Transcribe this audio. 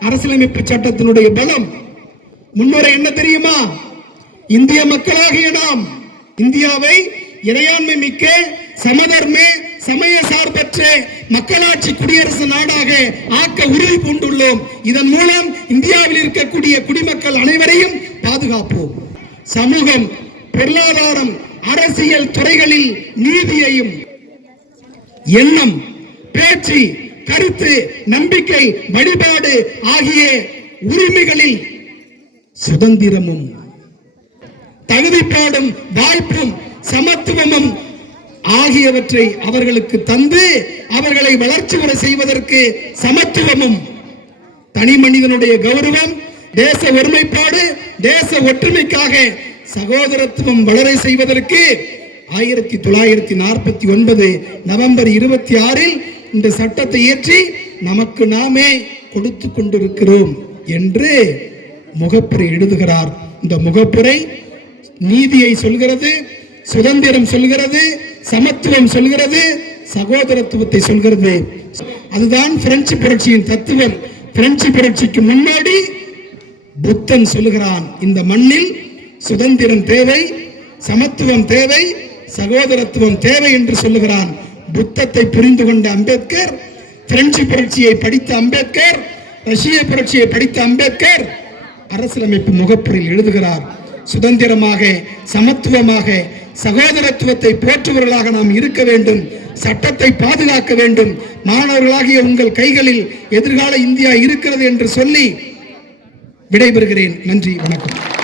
அரசியலமைப்பு சட்டத்தினுடைய பலம். முன்னுரை என்ன தெரியுமா? இந்திய மக்களாகிய நாம் இந்தியாவை இறையாண்மை மிக்க சமதர்ம சமய சார்பற்ற மக்களாட்சி குடியரசு நாடாக ஆக்க உறுதி பூண்டுள்ளோம். இதன் மூலம் இந்தியாவில் இருக்கக்கூடிய குடிமக்கள் அனைவரையும் பாதுகாப்போம். சமூகம் பொருளாதாரம் அரசியல் துறைகளில் நீதியையும் எண்ணம் பேச்சு கருத்து நம்பிக்கை வழிபாடு ஆகிய உரிமைகளில் சுதந்திரமும் தகுதிப்பாடும் வாய்ப்பும் சமத்துவமும் ஆகியவற்றை அவர்களுக்கு தந்து அவர்களை வளர்ச்சி முறை செய்வதற்கு சமத்துவமும் தனி மனிதனுடைய கௌரவம் தேச ஒருமைப்பாடு தேச ஒற்றுமைக்காக சகோதரத்துவம் வளர செய்வதற்கு ஆயிரத்தி தொள்ளாயிரத்தி நாற்பத்தி ஒன்பது நவம்பர் இருபத்தி ஆறில் இந்த சட்டத்தை இயற்றி நமக்கு நாமே கொடுத்து கொண்டிருக்கிறோம் என்று முகப்புரை எழுதுகிறார். இந்த முகப்புரை நீதியை சொல்கிறது சுதந்திரம் சொல்கிறது சமத்துவம் சொல்கிறது சகோதரத்துவத்தை சொல்கிறது. அதுதான் பிரெஞ்சு புரட்சியின் தத்துவம். பிரெஞ்சு புரட்சிக்கு முன்னாடி புத்தன் சொல்லுகிறான் இந்த மண்ணில் சுதந்திரம் தேவை சமத்துவம் தேவை சகோதரத்துவம் தேவை என்று சொல்லுகிறான். புத்தத்தை புரிந்து கொண்ட அம்பேத்கர் பிரெஞ்சு புரட்சியை படித்த அம்பேத்கர் ரஷ்ய புரட்சியை படித்த அம்பேத்கர் அரசியலமைப்பு முகப்புரில் எழுதுகிறார். சுதந்திரமாக சமத்துவமாக சகோதரத்துவத்தை போற்றுவர்களாக நாம் இருக்க வேண்டும் சட்டத்தை பாதுகாக்க வேண்டும். மாணவர்களாகிய உங்கள் கைகளில் எதிர்கால இந்தியா இருக்கிறது என்று சொல்லி விடைபெறுகிறேன். நன்றி வணக்கம்.